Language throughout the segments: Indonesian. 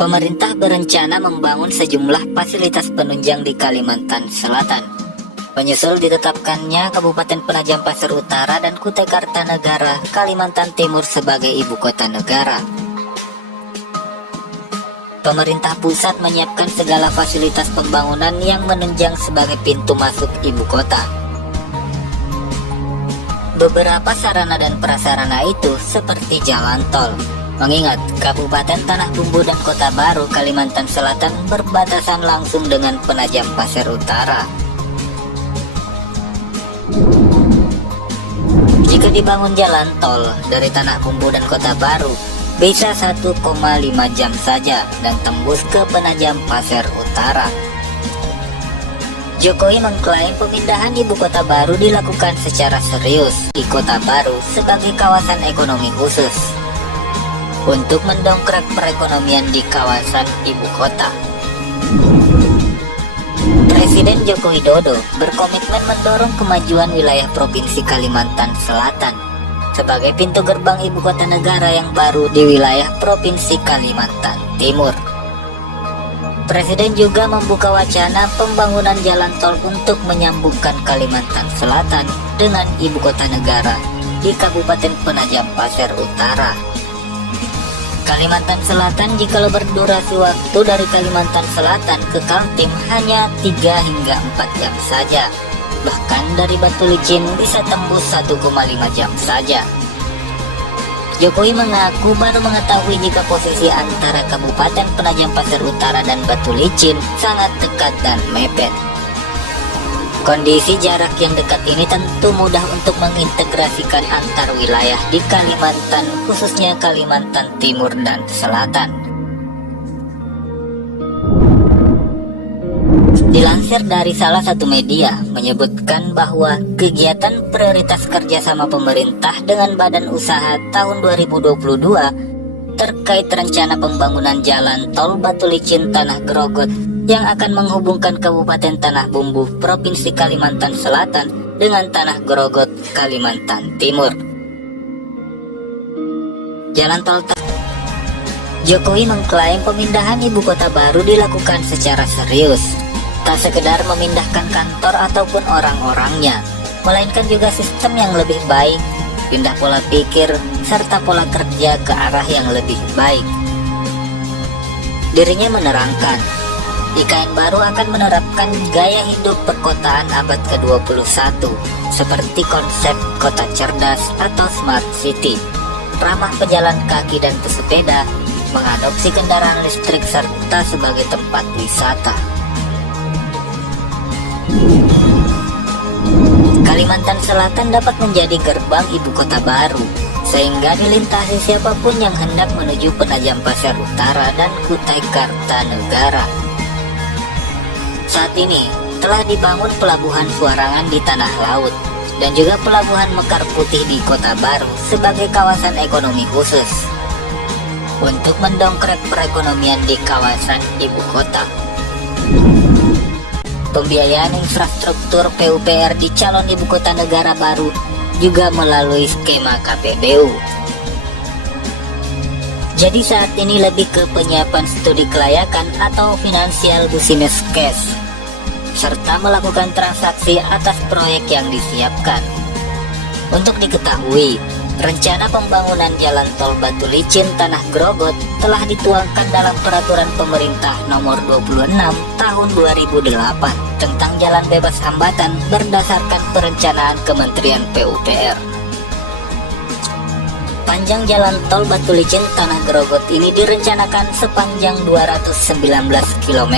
Pemerintah berencana membangun sejumlah fasilitas penunjang di Kalimantan Selatan. Menyusul ditetapkannya Kabupaten Penajam Pasir Utara dan Kutai Kartanegara, Kalimantan Timur sebagai ibu kota negara. Pemerintah pusat menyiapkan segala fasilitas pembangunan yang menunjang sebagai pintu masuk ibu kota. Beberapa sarana dan prasarana itu seperti jalan tol. Mengingat Kabupaten Tanah Bumbu dan Kota Baru, Kalimantan Selatan berbatasan langsung dengan Penajam Pasir Utara. Jika dibangun jalan tol dari Tanah Bumbu dan Kota Baru, bisa 1,5 jam saja dan tembus ke Penajam Pasir Utara. Jokowi mengklaim pemindahan ibu kota baru dilakukan secara serius di Kota Baru sebagai kawasan ekonomi khusus untuk mendongkrak perekonomian di kawasan ibu kota. Presiden Joko Widodo berkomitmen mendorong kemajuan wilayah Provinsi Kalimantan Selatan sebagai pintu gerbang ibu kota negara yang baru di wilayah Provinsi Kalimantan Timur. Presiden juga membuka wacana pembangunan jalan tol untuk menyambungkan Kalimantan Selatan dengan ibu kota negara di Kabupaten Penajam Pasir Utara. Kalimantan Selatan jikalau berdurasi waktu dari Kalimantan Selatan ke Kaltim hanya 3 hingga 4 jam saja. Bahkan dari Batu Licin bisa tembus 1,5 jam saja. Jokowi mengaku baru mengetahui jika posisi antara Kabupaten Penajam Pasir Utara dan Batu Licin sangat dekat dan mepet. Kondisi jarak yang dekat ini tentu mudah untuk mengintegrasikan antar wilayah di Kalimantan, khususnya Kalimantan Timur dan Selatan. Dilansir dari salah satu media menyebutkan bahwa kegiatan prioritas kerjasama pemerintah dengan badan usaha tahun 2022 terkait rencana pembangunan jalan tol Batu Licin Tanah Grogot yang akan menghubungkan Kabupaten Tanah Bumbu, Provinsi Kalimantan Selatan dengan Tanah Grogot, Kalimantan Timur. Jalan tol Jokowi mengklaim pemindahan ibu kota baru dilakukan secara serius. Tak sekedar memindahkan kantor ataupun orang-orangnya, melainkan juga sistem yang lebih baik, pindah pola pikir, serta pola kerja ke arah yang lebih baik. Dirinya menerangkan, IKN baru akan menerapkan gaya hidup perkotaan abad ke-21, seperti konsep kota cerdas atau smart city, ramah pejalan kaki dan pesepeda, mengadopsi kendaraan listrik serta sebagai tempat wisata. Kalimantan Selatan dapat menjadi gerbang ibu kota baru, sehingga dilintasi siapapun yang hendak menuju Penajam Pasir Utara dan Kutai Kartanegara. Saat ini telah dibangun pelabuhan Suarangan di Tanah Laut dan juga pelabuhan Mekar Putih di Kota Baru sebagai kawasan ekonomi khusus untuk mendongkrak perekonomian di kawasan ibu kota. Pembiayaan infrastruktur PUPR di calon ibu kota negara baru juga melalui skema KPBU. Jadi saat ini lebih ke penyiapan studi kelayakan atau financial business case, serta melakukan transaksi atas proyek yang disiapkan. Untuk diketahui, rencana pembangunan jalan tol Batu Licin Tanah Grogot telah dituangkan dalam Peraturan Pemerintah Nomor 26 Tahun 2008 tentang jalan bebas hambatan berdasarkan perencanaan Kementerian PUPR. Panjang jalan tol Batu Licin Tanah Grogot ini direncanakan sepanjang 219 km.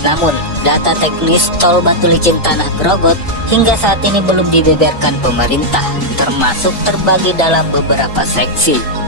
Namun, data teknis tol Batu Licin Tanah Grogot hingga saat ini belum dibeberkan pemerintah, termasuk terbagi dalam beberapa seksi.